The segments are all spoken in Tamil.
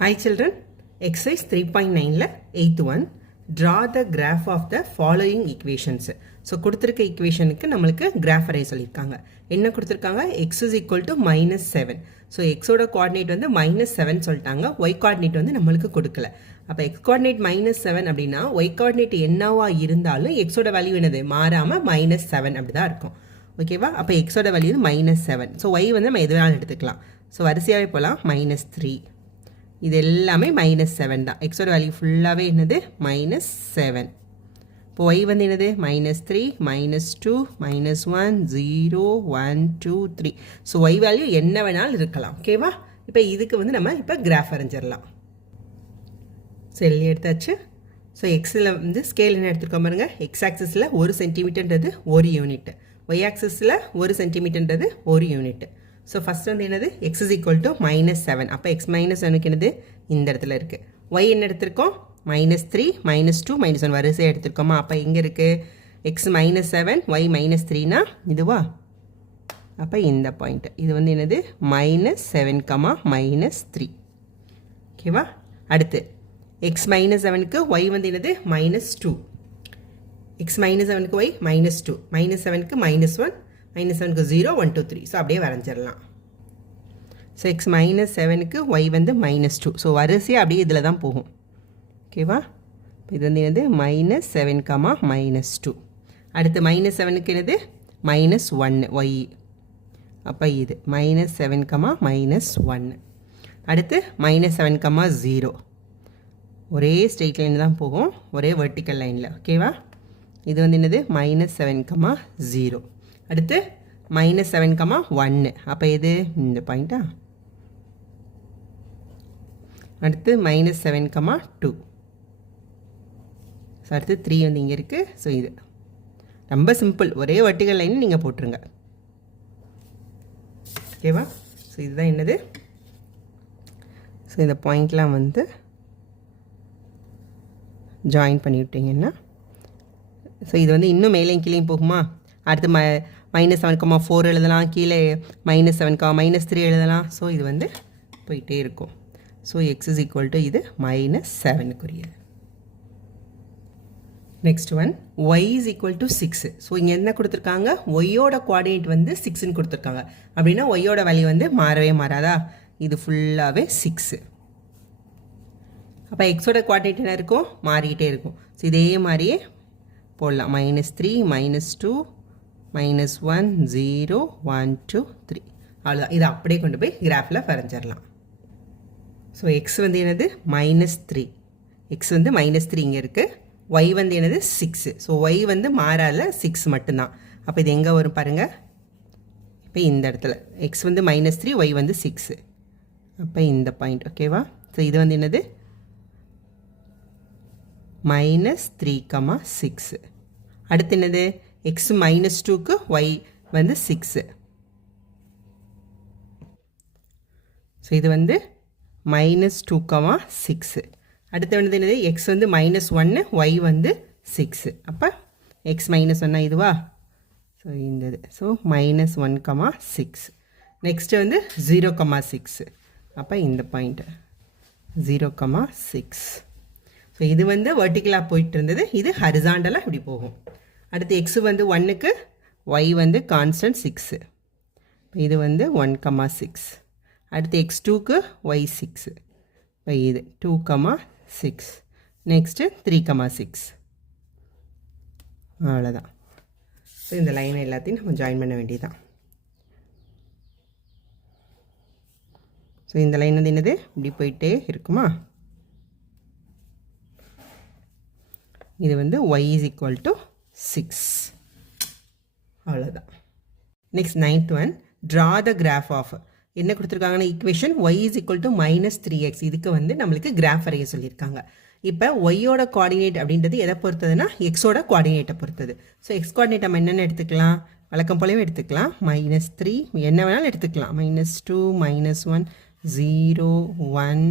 Hi children, exercise 3.9 8th one, draw the graph of the following equations. So கொடுத்திருக்க equationக்கு நம்மளுக்கு graph வரைய சொல்லியிருக்காங்க. என்ன கொடுத்திருக்காங்க? X is equal to minus 7. So X ஓட coordinate வந்து minus 7 சொல்லிட்டாங்க. Y coordinate வந்து நம்மளுக்கு கொடுக்கல. அப்ப X coordinate minus 7 அப்படின்னா Y coordinate என்னவா இருந்தாலும் X ஓட வேல்யூ என்னது? மாறாம minus 7 அப்படிதான் இருக்கும். ஓகேவா? அப்ப X ஓட வேல்யூ minus 7. So Y வந்து நம்ம எது வேணாலும் எடுத்துக்கலாம். So வரிசையாவே போலாம் minus 3. இது எல்லாமே மைனஸ் 7 தான். எக்ஸோட வேல்யூ ஃபுல்லாகவே என்னது மைனஸ் 7. இப்போ ஒய் வந்து என்னது minus 3 minus 2 minus 1 0 1 2 3. So y value என்ன வேணாலும் இருக்கலாம். ஓகேவா? இப்போ இதுக்கு வந்து நம்ம இப்போ கிராஃப் வரைஞ்சிடலாம். ஸோ எல்லாம் எடுத்தாச்சு. ஸோ எக்ஸில் வந்து ஸ்கேல் என்ன எடுத்துருக்கோம் பாருங்க. எக்ஸ் ஆக்சிஸில் 1 சென்டிமீட்டர்ன்றது 1 யூனிட், ஒய் ஆக்சிஸில் 1 சென்டிமீட்டர்ன்றது 1 யூனிட். ஸோ ஃபஸ்ட் வந்து என்னது X is equal to minus 7. அப்போ எக்ஸ் மைனஸ் 7க்கு என்னது இந்த இடத்துல இருக்குது. ஒய் என்ன எடுத்திருக்கோம் மைனஸ் 3 மைனஸ் 2 மைனஸ் 1 வரிசையாக எடுத்திருக்கோமா. அப்போ இங்கே இருக்குது எக்ஸ் மைனஸ் 7 ஒய் மைனஸ் 3னா இதுவா. அப்போ இந்த பாயிண்ட் இது வந்து என்னது மைனஸ் 7 கமா மைனஸ் 3. ஓகேவா? அடுத்து எக்ஸ் மைனஸ் 7க்கு ஒய் வந்து என்னது மைனஸ் 2. எக்ஸ் மைனஸ் 7க்கு ஒய் மைனஸ் 2, மைனஸ் 7க்கு மைனஸ் 1, மைனஸ் 7க்கு 0 1 2 3. ஸோ அப்படியே வரைஞ்சிடலாம். ஸோ எக்ஸ் மைனஸ் 7க்கு ஒய் வந்து மைனஸ் 2. ஸோ வரிசையாக அப்படியே இதில் தான் போகும். ஓகேவா? இது வந்து என்னது மைனஸ் 7 கமா மைனஸ் 2. அடுத்து மைனஸ் 7க்கு என்னது மைனஸ் 1 ஒய். அப்போ இது மைனஸ் 7 கமா மைனஸ் 1. அடுத்து மைனஸ் 7 கமா 0. ஒரே ஸ்ட்ரெயிட் லைன் தான் போகும், ஒரே வெர்டிக்கல் லைனில். ஓகேவா? இது வந்து என்னது மைனஸ் 7 கமா 0. அடுத்து மைனஸ் 7 கமா 1. அப்போ இது இந்த பாயிண்டா. அடுத்து மைனஸ் 7 கமா 2. ஸோ அடுத்து 3 வந்து இங்கே இருக்குது. ஸோ இது ரொம்ப சிம்பிள், ஒரே வெர்டிகல் லைன் நீங்கள் போட்டுருங்க. ஓகேவா? ஸோ இதுதான் என்னது. ஸோ இந்த பாயிண்ட்லாம் வந்து ஜாயின் பண்ணி விட்டிங்கன்னா ஸோ இது வந்து இன்னும் மேலேயும் கீழேயும் போகுமா. அடுத்து மைனஸ் 7,4 எழுதலாம், கீழே மைனஸ் 7, மைனஸ் 3 எழுதலாம். ஸோ இது வந்து போயிட்டே இருக்கும். So X is equal to இது மைனஸ் 7க்குரியது. Next one Y is equal to 6. So இங்கே என்ன கொடுத்துருக்காங்க, ஒய்யோட குவாடினேட் வந்து 6ன்னு கொடுத்துருக்காங்க. அப்படின்னா ஒய்யோட வேல்யூ வந்து மாறவே மாறாதா. இது ஃபுல்லாகவே 6. அப்போ எக்ஸோட குவாடினேட் என்ன இருக்கும், மாறிக்கிட்டே இருக்கும். ஸோ இதே மாதிரியே போடலாம். Minus 3 minus 2 minus 1 0 1 2 3. அவ்வளோதான். இதை அப்படியே கொண்டு போய் கிராஃபில் வரைஞ்சிடலாம். ஸோ எக்ஸ் வந்து என்னது மைனஸ் 3, எக்ஸ் வந்து மைனஸ் 3 இங்கே இருக்குது. ஒய் வந்து என்னது 6. ஸோ ஒய் வந்து மாறாத 6 மட்டும்தான். அப்போ இது எங்கே வரும் பாருங்கள். இப்போ இந்த இடத்துல எக்ஸ் வந்து மைனஸ் 3 ஒய் வந்து 6. அப்போ இந்த பாயிண்ட். ஓகேவா? ஸோ இது வந்து என்னது மைனஸ் 3 கமா 6. அடுத்து என்னது எக்ஸ் மைனஸ் 2க்கு ஒய் வந்து 6. ஸோ இது வந்து மைனஸ் 2 கமா 6. அடுத்து வந்து என்னது எக்ஸ் வந்து மைனஸ் 1 ஒய் வந்து 6. அப்போ எக்ஸ் மைனஸ் 1 இதுவா. ஸோ இந்த இது ஸோ மைனஸ் 1 கமா 6. நெக்ஸ்ட்டு வந்து 0 கமா 6. அப்போ இந்த பாயிண்ட் 0 கமா 6. ஸோ இது வந்து வெர்டிக்கலாக போயிட்டு இருந்தது, இது ஹரிசாண்டலாக இப்படி போகும். அடுத்து எக்ஸு வந்து 1க்கு ஒய் வந்து கான்ஸ்டன்ட் 6. இது வந்து 1 கமா 6. அடுத்து எக்ஸ் 2க்கு ஒய் 6. இப்போ இது 2 கமா 6. Next 3 comma 6. அவ்வளோதான். ஸோ இந்த லைனை எல்லாத்தையும் நம்ம ஜாயின் பண்ண வேண்டியதுதான். ஸோ இந்த லைன் வந்து என்னது இப்படி போயிட்டே இருக்குமா. இது வந்து y is equal to 6. அவ்வளோதான். Next 9th one, draw the graph of. என்ன கொடுத்துருக்காங்கன்னா equation y is equal to minus 3x. இதுக்கு வந்து நம்மளுக்கு கிராஃப் வரைய சொல்லியிருக்காங்க. இப்போ ஒய்யோட கோஆர்டினேட் அப்படின்றது எதை பொறுத்ததுன்னா எக்ஸோட கோஆர்டினேட்டை பொறுத்தது. ஸோ எக்ஸ் கோஆர்டினேட் நம்ம என்னென்ன எடுத்துக்கலாம், வழக்கம் போலவே எடுத்துக்கலாம். மைனஸ் 3 என்ன வேணாலும் எடுத்துக்கலாம். Minus 2 minus 1 0 1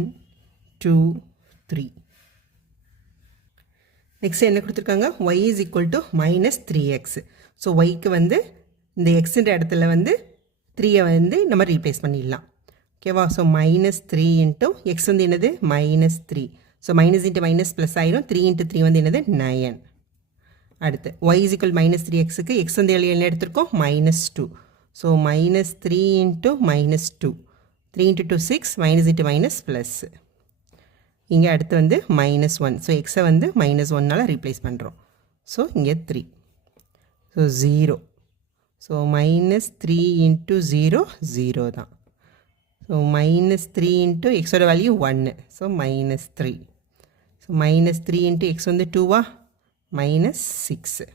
2 3. நெக்ஸ்ட் என்ன கொடுத்துருக்காங்க, y is equal to minus 3x. So ஒய்க்கு வந்து இந்த எக்ஸுன்ற இடத்துல வந்து 3 வந்து நம்ம ரீப்ளேஸ் பண்ணிடலாம். ஓகேவா? ஸோ -3 இன்ட்டு எக்ஸ் வந்து என்னது -3. So minus into minus plus ஆயிரும். 3 இன்ட்டு 3 வந்து என்னது 9. அடுத்து y is equal -3xக்கு எக்ஸ் வந்து என்ன எடுத்திருக்கோம் -2. So -3 into -2. 3 into 2 6, minus into minus plus. இங்கே அடுத்து வந்து -1. ஸோ எக்ஸை வந்து -1னால் ரீப்ளேஸ் பண்ணுறோம். ஸோ இங்கே 3. ஸோ 0. ஸோ -3 இன்ட்டு 0 0 தான். ஸோ -3 இன்ட்டு எக்ஸோட value 1. So -3. So -3 into X வந்து 2வா, -6.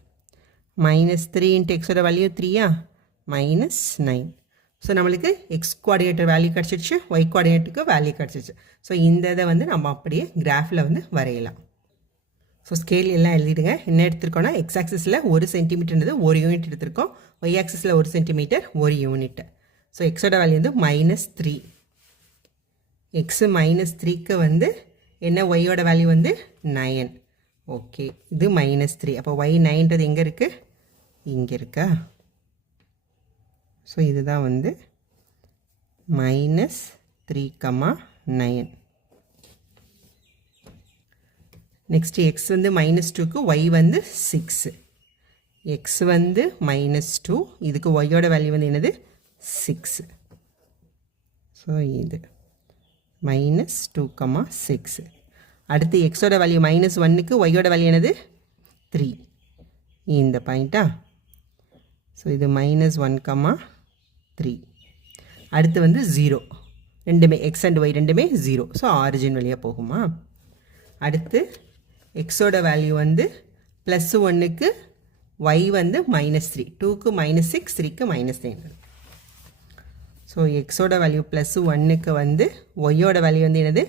-3 இன்ட்டு எக்ஸோட வேல்யூ 3யா, -9. ஸோ நம்மளுக்கு எக்ஸ் கோஆர்டினேட்டர் வேல்யூ கிடச்சிடுச்சு, ஒய் கோஆர்டினேட்டுக்கு வேல்யூ கிடச்சிடுச்சு. ஸோ இந்த இதை வந்து நம்ம அப்படியே கிராஃபில் வந்து வரையலாம். ஸோ ஸ்கேல் எல்லாம் எழுதிடுங்க. என்ன எடுத்திருக்கோன்னா எக்ஸ் ஆக்சிஸில் 1 சென்டிமீட்டர்ன்றது 1 யூனிட் எடுத்திருக்கோம். ஒய் ஆக்சிஸில் 1 சென்டிமீட்டர் 1 யூனிட். ஸோ எக்ஸோட வேல்யூ வந்து -3. எக்ஸு -3க்கு வந்து என்ன, ஒய்யோட வேல்யூ வந்து 9. ஓகே, இது -3. அப்போ ஒய் 9ன்றது எங்கே இருக்குது, இங்கே இருக்கா? ஸோ இதுதான் வந்து -3,9. நெக்ஸ்ட்டு எக்ஸ் வந்து -2க்கு ஒய் வந்து 6. எக்ஸ் வந்து -2, இதுக்கு ஒய்யோட வேல்யூ வந்து என்னது 6. ஸோ இது -2,6. அடுத்து எக்ஸோட வேல்யூ -1க்கு ஒய்யோட வேல்யூ என்னது 3. இந்த பாயிண்ட்டா? ஸோ இது -1,3. அடுத்து வந்து 0. ரெண்டுமே எக்ஸ் அண்ட் ஒய் ரெண்டுமே 0. ஸோ ஆரிஜின் வழியாக போகுமா? அடுத்து எக்ஸோட வேல்யூ வந்து +1க்கு ஒய் வந்து -3, 2க்கு -6, 3க்கு -9. ஸோ எக்ஸோட வேல்யூ +1க்கு வந்து ஒய்யோட வேல்யூ வந்து என்னது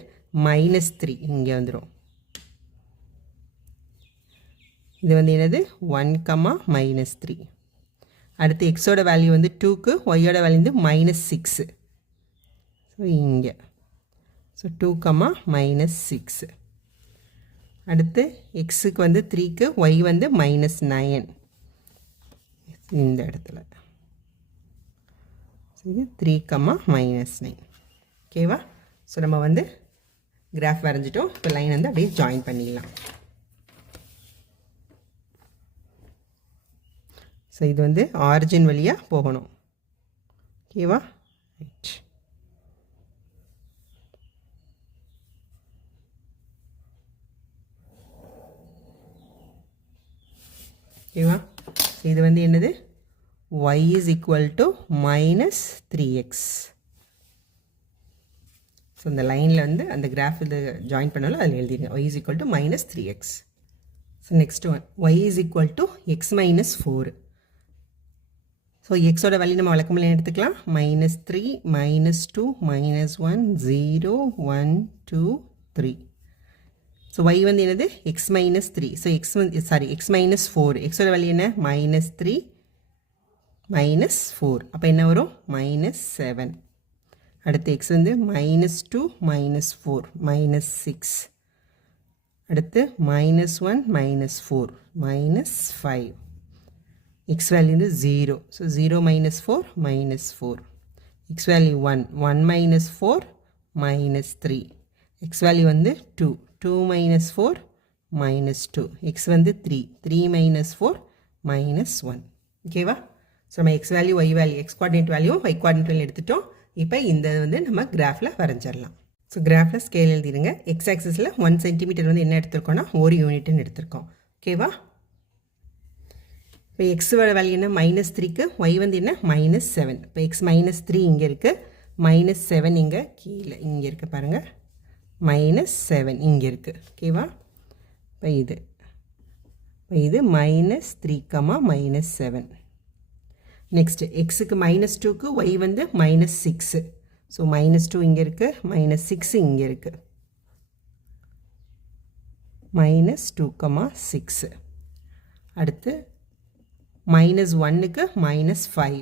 -3. இங்கே வந்துடும். இது வந்து என்னது 1,-3. அடுத்து எக்ஸோட வேல்யூ வந்து 2க்கு ஒய்யோட வேல்யூ வந்து -6. ஸோ இங்கே ஸோ 2,-6. அடுத்து எக்ஸுக்கு வந்து 3க்கு ஒய் வந்து -9 இந்த இடத்துல. இது 3,-9. ஓகேவா? ஸோ நம்ம வந்து கிராஃப் வரைஞ்சிட்டோம். இப்போ லைன் வந்து அப்படியே ஜாயின் பண்ணிடலாம். ஸோ இது வந்து ஆரிஜின் வழியாக போகணும். ஓகேவா? ரைட். ஓகேவா? ஸோ இது வந்து என்னது, y is equal to -3x. So இந்த லைனில் வந்து அந்த கிராஃப் இது ஜாயின் பண்ணாலும் அதில் எழுதிடுங்க. y is equal to -3x. So next one y is equal to x -4. So எக்ஸோட வேல்யூ நம்ம வழக்கமாக எடுத்துக்கலாம். -3, -2, -1, 0, 1, 2, 3. ஸோ y வந்து என்னது x -3. So x -4. எக்ஸோட வேல்யூ என்ன -3 -4. அப்போ என்ன வரும் -7. அடுத்து x வந்து -2 -4 -6. அடுத்து -1 -4 -5. x வேல்யூ வந்து 0. So 0 -4 -4. x value 1 1 -4 -3. x value வந்து 2 2 -4 -2. x வந்து 3 3 -4 -1. ஓகேவா? ஸோ நம்ம X value Y value, X coordinate value Y coordinate value எடுத்துட்டோம். இப்போ இந்த வந்து நம்ம கிராஃபில் வரைஞ்சிடலாம். ஸோ கிராஃபில் ஸ்கேல் எழுதிடுங்க. எக்ஸ் ஆக்சிஸில் 1 சென்டிமீட்டர் வந்து என்ன எடுத்திருக்கோன்னா 1 யூனிட்னு எடுத்திருக்கோம். ஓகேவா? இப்போ எக்ஸோட வேல்யூ என்ன -3க்கு ஒய் வந்து என்ன -7. இப்போ எக்ஸ் -3 இங்கே இருக்குது, -7 இங்கே கீழே இங்கே இருக்குது பாருங்கள், -7 இங்கே இருக்குது. ஓகேவா? இப்போ இது -3, நெக்ஸ்ட்டு எக்ஸுக்கு -2க்கு ஒய் வந்து -6. ஸோ -2 இங்கே இருக்குது, -6 இங்கே இருக்குது, -2,6. அடுத்து -1க்கு -5,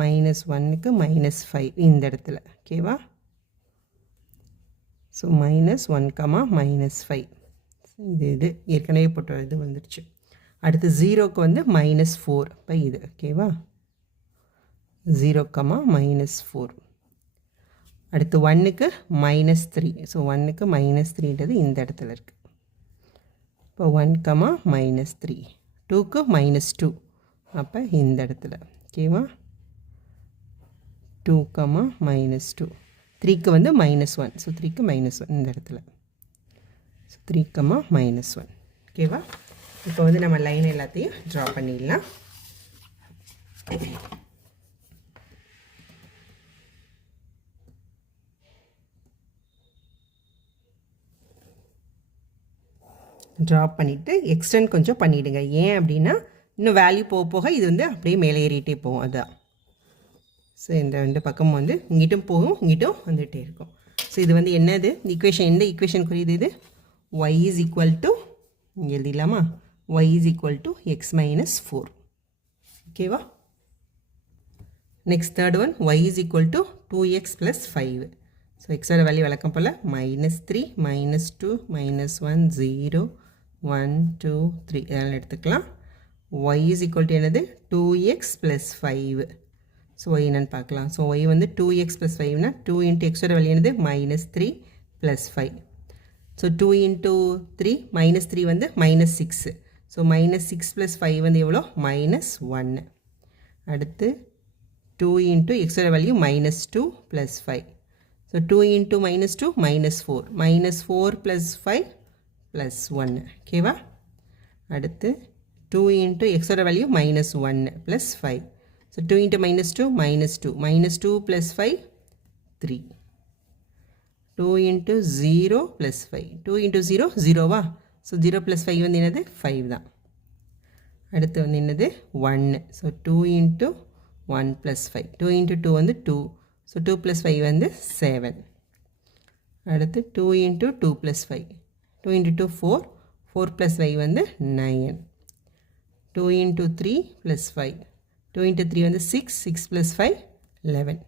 -1க்கு -5 இந்த இடத்துல. ஓகேவா? ஸோ -1,-5 இது ஏற்கனவே போட்ட இது வந்துடுச்சு. அடுத்து 0க்கு வந்து -4. இப்போ இது. ஓகேவா? 0, -4. அடுத்து 1க்கு -3. ஸோ 1க்கு -3ன்றது இந்த இடத்துல இருக்குது. இப்போ 1, -3. 2க்கு -2. அப்போ இந்த இடத்துல ஓகேவா. 2, -2. 3க்கு வந்து -1. ஸோ 3க்கு -1 இந்த இடத்துல. ஸோ 3, -1 ஓகேவா. இப்போ வந்து நம்ம லைன் எல்லாத்தையும் ட்ரா பண்ணிடலாம். ட்ரா பண்ணிவிட்டு எக்ஸ்டெண்ட் கொஞ்சம் பண்ணிவிடுங்க. ஏன் அப்படின்னா இன்னும் வேல்யூ போக போக இது வந்து அப்படியே மேலே ஏறிட்டே போகும். அதுதான். ஸோ இந்த ரெண்டு பக்கம் வந்து இங்கிட்டும் போகும், இங்கிட்டும் வந்துகிட்டே இருக்கும். ஸோ இது வந்து என்னது ஈக்குவேஷன், எந்த ஈக்குவேஷன் குறியுது இது? y இஸ் ஈக்குவல் டு, இங்கே எழுதிடலாமா, y is equal to x - 4. ஓகேவா. Next third one y is equal to 2x + 5. So எக்ஸோட வேல்யூ வழக்கம் போல் -3, -2, -1, 0, 1, 2, 3 இதெல்லாம் எடுத்துக்கலாம். y இஸ் ஈக்குவல் டு என்னது 2x + 5. ஸோ y என்னன்னு பார்க்கலாம். ஸோ y வந்து 2x + 5னா 2 × xோட வேல்யூ என்னது -3 + 5. ஸோ 2 × 3 -3 வந்து -6. ஸோ -6 + 5 வந்து எவ்வளோ -1. அடுத்து 2 × xோட வேல்யூ -2 + 5. ஸோ 2 × -2 -4. -4 + 5 + 1 ஓகேவா. அடுத்து 2 × xோட வேல்யூ -1 + 5. ஸோ 2 × -2 -2. -2 + 5 3. 2 × 0 + 5. 2 × 0 0வா. ஸோ 0 + 5 வந்து என்னது 5 தான். அடுத்து வந்து என்னது 1. ஸோ 2 × 1 + 5. 2 × 2 வந்து 2. ஸோ 2 + 5 வந்து 7. அடுத்து 2 × 2 + 5. 2 × 2 4. 4 + 5 வந்து 9. 2 × 3 + 5. 2 × 3 வந்து 6. 6 + 5 11.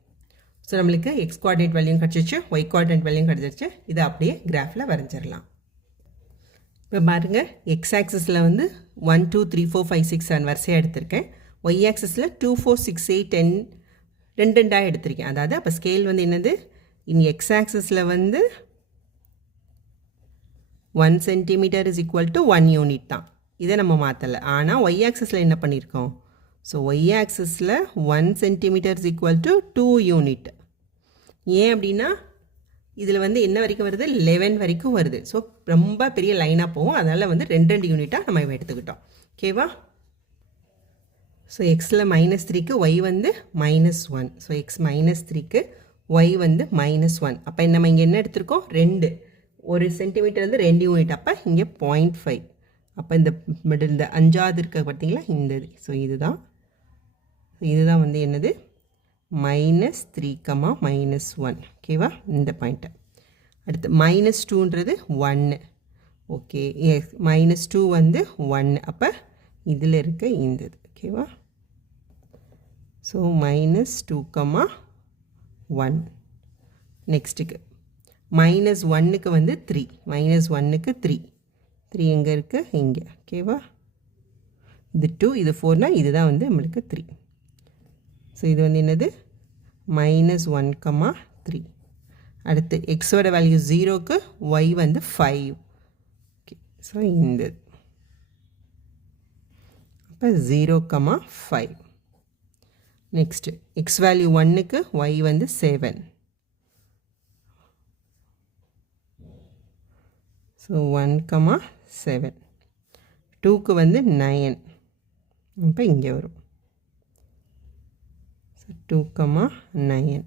ஸோ நம்மளுக்கு x கோஆர்டினேட் வேல்யூயும் கிடச்சிச்சு, y கோஆர்டினேட் வேல்யூயும் கிடச்சிருச்சு. இதை அப்படியே கிராஃபில் வரைஞ்சிடலாம். இப்போ பாருங்கள், எக்ஸ் ஆக்சிஸில் வந்து 1 2 3 4 5 6 7 வரிசையாக எடுத்திருக்கேன். ஒய் ஆக்சிஸில் 2 4 6 8 10 ரெண்டு ரெண்டாக எடுத்திருக்கேன். அதாவது அப்போ ஸ்கேல் வந்து என்னது, இன் எக்ஸ் ஆக்சிஸில் வந்து 1 cm is equal to 1 unit தான். இதை நம்ம மாற்றலை. ஆனால் ஒய் ஆக்சிஸில் என்ன பண்ணியிருக்கோம்? ஸோ ஒய் ஆக்சிஸில் 1 cm is equal to 2 unit. ஏன் அப்படின்னா இதில் வந்து என்ன வரைக்கும் வருது, 11 வரைக்கும் வருது. ஸோ ரொம்ப பெரிய லைனாக போகும். அதனால் வந்து 2 யூனிட்டாக நம்ம எடுத்துக்கிட்டோம். ஓகேவா. ஸோ எக்ஸில் -3க்கு ஒய் வந்து -1. ஸோ எக்ஸ் -3க்கு ஒய் வந்து -1. அப்போ நம்ம இங்கே என்ன எடுத்திருக்கோம், 2. 1 சென்டிமீட்டர் வந்து 2 யூனிட். அப்போ இங்கே 0.5. அப்போ இந்த மிடில் இந்த 5வது இருக்க பார்த்தீங்களா, இந்த இது. ஸோ இதுதான் வந்து என்னது -3, -1. ஓகேவா, இந்த பாயிண்ட்டை. அடுத்து -2ன்றது 1. ஓகே, -2 வந்து 1. அப்போ இதில் இருக்க இந்த இது. ஓகேவா. ஸோ -2, 1. நெக்ஸ்ட்டுக்கு -1க்கு வந்து 3. -1க்கு 3. 3 எங்கே இருக்குது, இங்கே. ஓகேவா. இது 2, இது 4னா இதுதான் வந்து நம்மளுக்கு 3. ஸோ இது வந்து என்னது -1, 3. அடுத்து எக்ஸோட வேல்யூ 0க்கு ஒய் வந்து 5. ஓகே, ஸோ இந்த அப்போ 0, 5. நெக்ஸ்ட்டு எக்ஸ் வேல்யூ 1க்கு ஒய் வந்து 7. ஸோ 1, 7. 2க்கு வந்து 9. இப்போ இங்கே வரும். 2, 9.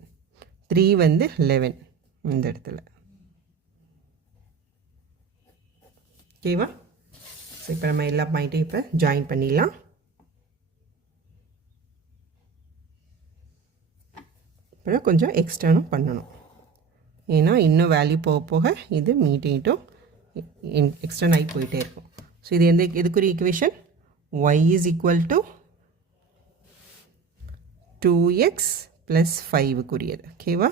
3 வந்து 11 இந்த இடத்துல. ஓகேவா. ஸோ இப்போ நம்ம எல்லா பாயிண்ட்டையும் இப்போ ஜாயின் பண்ணிடலாம். இப்போ கொஞ்சம் எக்ஸ்டர்னும் பண்ணணும். ஏன்னா இன்னும் வேல்யூ போக போக இது மீட்டிங்ட்டும் எக்ஸ்டர்ன் ஆகி போயிட்டே இருக்கும். ஸோ இது எதுக்குரிய equation, y is equal to 2x + 5க்குரியது. ஓகேவா.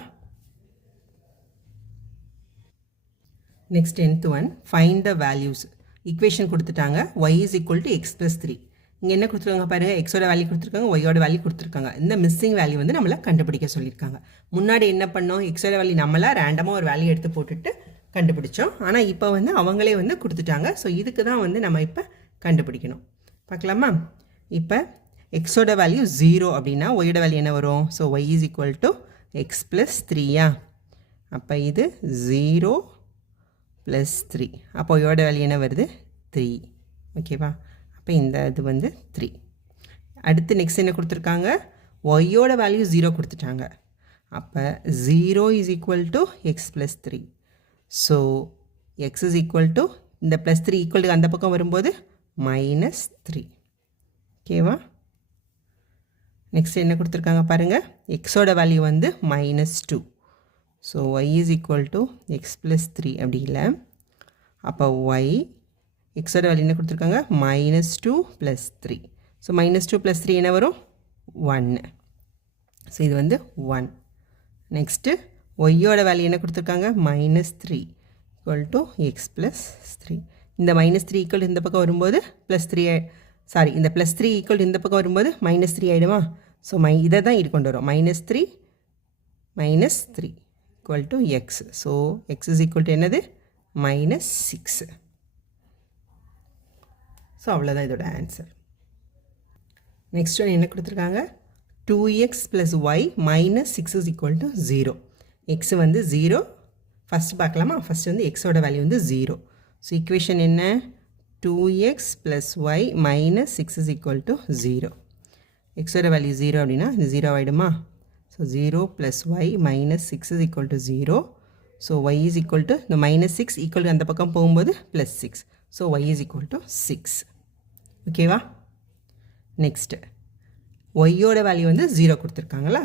Next 10th one, find the values. Equation கொடுத்துட்டாங்க, y is equal to x + 3. இங்கே என்ன கொடுத்துருக்காங்க பாருங்கள், எக்ஸோட வேல்யூ கொடுத்துருக்காங்க, ஒய்யோட வேல்யூ கொடுத்துருக்காங்க. இந்த மிஸ்ஸிங் வேல்யூ வந்து நம்மளை கண்டுபிடிக்க சொல்லியிருக்காங்க. முன்னாடி என்ன பண்ணோம், எக்ஸோட வேல்யூ நம்மளாக ரேண்டமாக ஒரு வேல்யூ எடுத்து போட்டுட்டு கண்டுபிடிச்சோம். ஆனால் இப்போ வந்து அவங்களே வந்து கொடுத்துட்டாங்க. ஸோ இதுக்கு தான் வந்து நம்ம இப்போ கண்டுபிடிக்கணும். பார்க்கலாமா? இப்போ எக்ஸோட வேல்யூ 0 அப்படின்னா ஒய்யோட வேல்யூ என்ன வரும்? So Y is equal to X plus 3யா? அப்போ இது 0 ப்ளஸ் 3. அப்போ ஒய்யோட வேல்யூ என்ன வருது? 3. ஓகேவா? அப்போ இந்த இது வந்து 3. அடுத்து நெக்ஸ்ட் என்ன கொடுத்துருக்காங்க? ஒய்யோட வேல்யூ 0 கொடுத்துட்டாங்க. அப்போ 0 is equal to X plus 3. So X is equal to இந்த ப்ளஸ் 3 ஈக்குவல் டு அந்த பக்கம் வரும்போது -3. ஓகேவா? நெக்ஸ்ட் என்ன கொடுத்துருக்காங்க பாருங்கள், எக்ஸோட வேல்யூ வந்து -2. So Y is equal to X plus 3 அப்படி இல்லை. அப்போ ஒய் எக்ஸோட வேல்யூ என்ன கொடுத்துருக்காங்க? -2 ப்ளஸ் 3. ஸோ -2 ப்ளஸ் 3 என்ன வரும்? 1. ஸோ இது வந்து 1. நெக்ஸ்ட்டு ஒய்யோட வேல்யூ என்ன கொடுத்துருக்காங்க? -3 ஈக்குவல் டு எக்ஸ் ப்ளஸ் 3. இந்த -3 ஈக்குவல் இந்த பக்கம் வரும்போது ப்ளஸ் 3 இந்த ப்ளஸ் 3 ஈக்குவல் இந்த பக்கம் வரும்போது -3 ஆகிடுமா? ஸோ இதை தான் இது கொண்டு வரும். -3 equal to X. So X is equal to என்னது? -6. ஸோ அவ்வளோதான் இதோட ஆன்சர். நெக்ஸ்ட் ஒன் என்ன கொடுத்துருக்காங்க? 2x plus Y -6 is equal to 0. X வந்து 0. ஃபஸ்ட்டு பார்க்கலாமா? ஃபஸ்ட் வந்து எக்ஸோட வேல்யூ வந்து 0. ஸோ ஈக்குவேஷன் என்ன? 2x plus Y -6 is equal to 0. எக்ஸோட வேல்யூ 0 அப்படின்னா இது 0 ஆகிடுமா? So 0 plus Y -6 is equal to 0. So Y is equal to இந்த -6 ஈக்குவல் டு அந்த பக்கம் போகும்போது +6. So Y is equal to 6. ஓகேவா? நெக்ஸ்ட்டு ஒய்யோட வேல்யூ வந்து 0 கொடுத்துருக்காங்களா?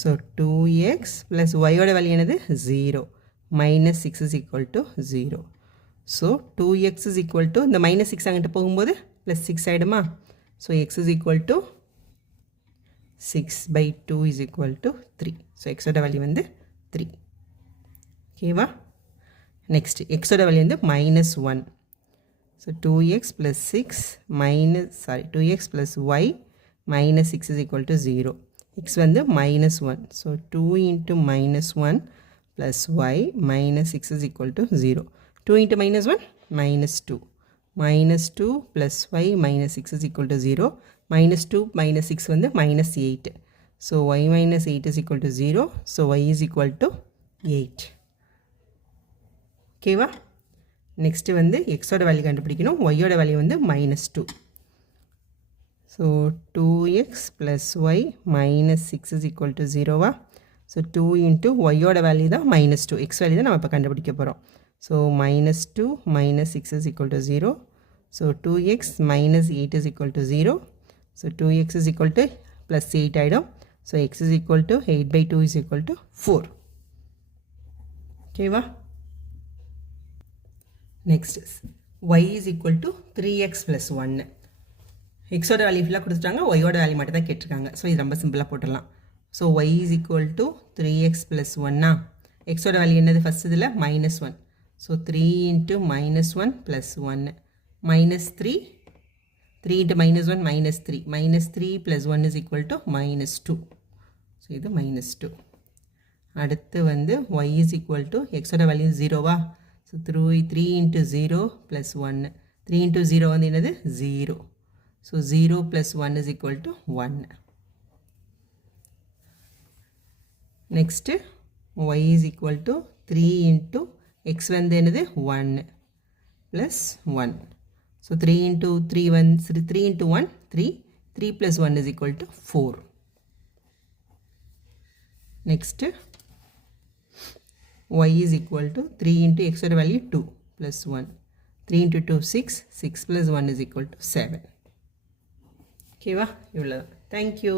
ஸோ 2x ப்ளஸ் ஒய்யோட வேல்யூ என்னது? 0. -6 is equal to 0. So 2x is equal to இந்த -6 அங்கிட்டு போகும்போது +6 ஆகிடுமா? So x is equal to 6/2 is equal to 3. So எக்ஸோட வேல்யூ வந்து 3. ஓகேவா? நெக்ஸ்ட் எக்ஸோட வேல்யூ வந்து -1. So 2x plus 2x plus Y -6 is equal to 0. x வந்து -1. So 2 into -1 plus Y -6 is equal to 0. 2 into -1 -2. -2 plus Y -6 is equal to 0. -2 -6 வந்து -8. So y -8 is equal to 0. So Y is equal to 8. ஓகேவா? நெக்ஸ்ட்டு வந்து எக்ஸோட வேல்யூ கண்டுபிடிக்கணும். ஒய்யோட வேல்யூ வந்து -2. So 2x plus Y -6 is equal to 0வா? ஸோ 2 into ஒய்யோட வேல்யூ தான் -2. எக்ஸ் வேல்யூ தான் நம்ம இப்போ கண்டுபிடிக்க போகிறோம். So -2 -6 is equal to 0. So 2x -8 is equal to 0. So 2x is equal to +8 ஆகிடும். So x is equal to 8/2 is equal to 4. ஓகேவா? Next y is equal to 3x plus 1. எக்ஸோட வேல்யூ ஃபுல்லாக கொடுத்துட்டாங்க, ஒய்யோட வேல்யூ மட்டும் தான் கேட்டிருக்காங்க. ஸோ இது ரொம்ப சிம்பிளாக போட்டுடலாம். So y is equal to 3x plus 1. எக்ஸோட வேல்யூ என்னது? ஃபஸ்ட் இதில் -1. So 3 into -1 plus 1 -3. 3 into -1 -3. -3 plus 1 is equal to -2. So இது -2. அடுத்து வந்து y இஸ் ஈக்குவல் டு எக்ஸோட வேல்யூ 0வா? So 3 into 0 plus 1. 3 into 0 வந்து என்னது? 0. So 0 plus 1 is equal to 1. Next y is equal to 3 into x வந்து என்னது? 1 plus 1. So 3 into 3 3 into 1 3. 3 plus 1 is equal to 4. Next y is equal to 3 into x value 2 plus 1. 3 into 2 6. 6 plus 1 is equal to 7. Okay, va? Thank you.